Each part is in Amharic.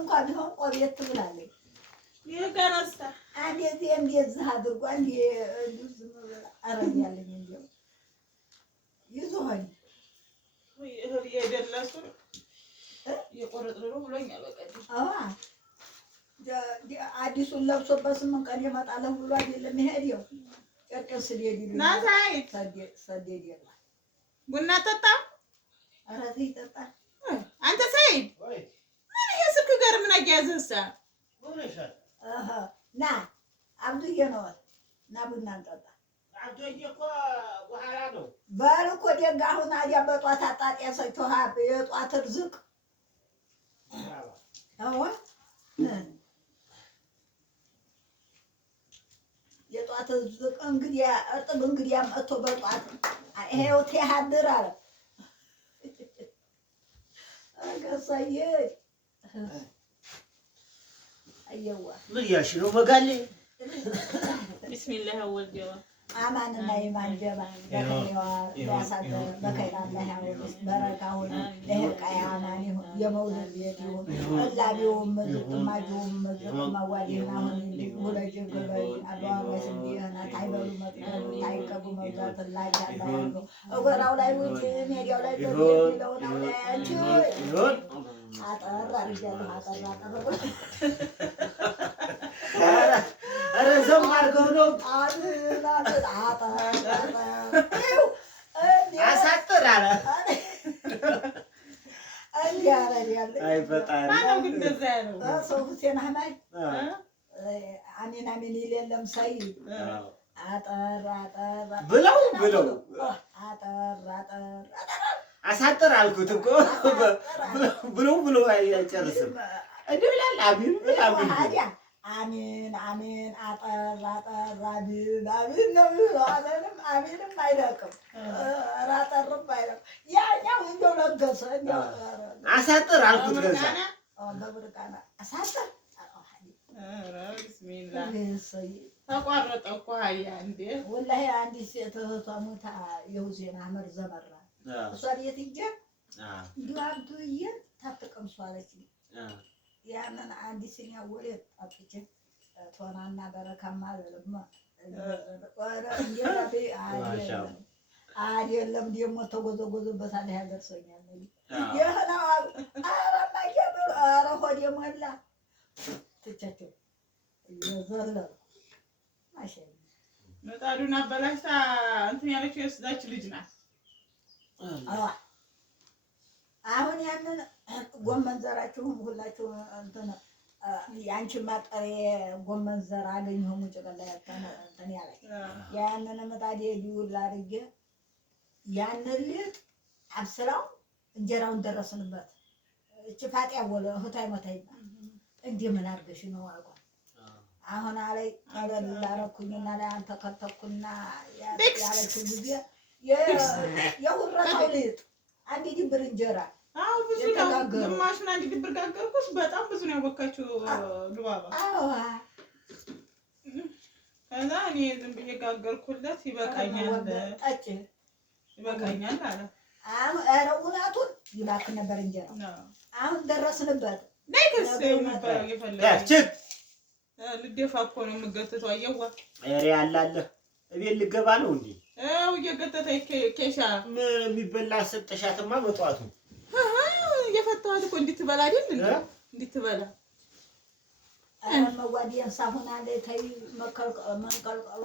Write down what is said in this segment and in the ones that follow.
እንኳን ቢሆን ቆቤት ትብላለች። ይገረስታ አንዴ እንደዚህ አድርጎ አንዴ ዝም ብላ አረጋለኝ እንደው ይዞኝ የደለሱ የቆረጥን ነው ብሎኛል። በቀደም አዲሱን ለብሶበት 8 ቀን ይመጣለሁ ብሎ አይደለም ይሄደው ጨርቅ ስደድ ይሉኛል። ሰደድ የለም ቡና ጠጣ። ኧረ ተይ ጠጣ። አንተ ሰይድ ምን የስልክ ጋር ምን አያያዝህሳ? ና አብዱዬ ነው ና ቡና እንጠጣ። አብዱዬ እኮ በኋላ ነው በል እኮ ደግ አሁን አዲያ በጧት አጣጤሰችው የጧት ርዝቅ የጧት ርዝቅ እንግዲህ እርጥብ እንግዲህ መጥቶ በጧት ይሄው ትያድር አለ አገሳዬ አየዋ ምን ያልሽ ነው መጋሌ? ቢስሚላህ ወልጀዋ አማንና ኢማን ጀባ በከኒዋ ያሳደረ በከይራላ ያውስ በረካውን ለህቃያ አማን ይሁን የመውለድ ቤት ይሁን ወላቢውም ዝቅማጁም ዝቅማዋዲና ሁን ሁለጅ ገበይ አባዋስ እንዲህና ታይበሉ መጥተው ታይቀቡ መብዛት ላይ ያለው ወራው ላይ ውጭ ሜዲያው ላይ ነው ነው አንቺ አጠራ ይያሉ አጠራ ረዘም አድርገው ነው አሳጥር አለ። አይ ፈጣሪ ማነው ግን እንደዛ ያለው? ሰው ሁሴን አህመድ አሚን አሚን ይል የለም ሰይድ አጠር ብለው አጠር አሳጥር አልኩት እኮ ብሎ አይጨርስም። እንደው ይላል አሚን አሚን አጠር አሚን ነው አለንም አሚንም አይደቅም አጠርም አይደቅም ያኛው እንደው ለገሰ እንደው አሳጥር አልኩት ገዛ በብርቃና አሳጥር ቢስሚላህ ተቋረጠ እኮ ሀያ እንዴ ወላሂ አንዲት ሴት እህቷ ሞታ የሁሴን አህመድ ዘመራ እሷ ቤት ሂጅ እንዲሁ አብዱዬ ታጥቀምሷ አለችኝ። ያንን አንድ ሲኛ ወሬ አጥቼ ቶናና በረካማ ለማ አይደለም ደግሞ ተጎዘጎዘበታል ያደርሰኛል ይሄና ኧረ ሆዴ ሞላ ትቻቸው የዘለ ማሻአላ መጣዱን አበላሽታ እንትን ያለችው የስዳች ልጅ ናት። አሁን ያንን ጎመን ዘራችሁን ሁላችሁ እንትን ያንቺ ማጠሬ ጎመን ዘር አገኘሁ ሙጭቀላ ያተነ እንትን ያለች ያንን መጣዴ ዲውል አድርጌ ያንን ልጥ አብስራው እንጀራውን ደረስንበት። እቺ ፋጤ ወለ እህታይ መታይ እንዴ ምን አድርገሽ ነው አልኳት። አሁን አለይ ታለል ላረኩኝና ለአንተ ከተኩና ያለችው ጊዜ የሁረታው ልጥ አንድ ድብር እንጀራ አው ብዙ ነው። ግማሹን አንድ ድብር ጋገርኩት። በጣም ብዙ ነው ያወካችሁ ዱባባ። አዎ ከዛ እኔ ዝም ብዬ ጋገርኩለት ይበቃኛል ጠጭ ይበቃኛል አለ። አሁን አረውናቱን ይላክ ነበር እንጀራ አሁን ደረስንበት። ለይከስ ነበር የፈለገ ልደፋ እኮ ነው የምገተተው። አየዋ አሬ አላለ እቤት ልገባ ነው እንዴ? አው እየገተተ ኬሻ ምን የሚበላ ሰጠሻትማ በጧቱ የፈታዋት እኮ እንድትበላ አይደል እንዴ? እንድትበላ መዋዲያን ሳሁን አለ ታይ መንቀልቀሏ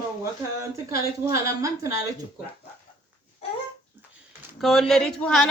መዋከ እንትን ካለች በኋላ ማን እንትን አለች እኮ ከወለደች በኋላ